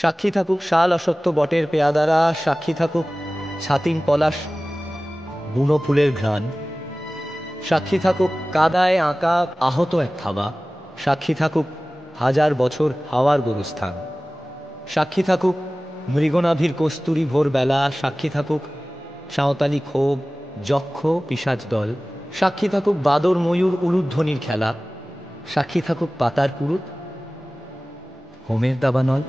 সাক্ষী থাকুক শাল অসত্য বটের পেয়াদারা, সাক্ষী থাকুক ছাতিম পলাশ বুনো ফুলের ঘ্রাণ, সাক্ষী থাকুক কাদায় আঁকা আহত এক থাবা, সাক্ষী থাকুক হাজার বছর হাওয়ার গোরস্থান, সাক্ষী থাকুক মৃগনাভির কস্তুরী ভোরবেলা, সাক্ষী থাকুক সাঁওতালি ক্ষোভ যক্ষ পিশাচ দল, সাক্ষী থাকুক বাদর ময়ূর উলুধ্বনির খেলা, সাক্ষী থাকুক পাতার পুরুত হোমের দাবানল।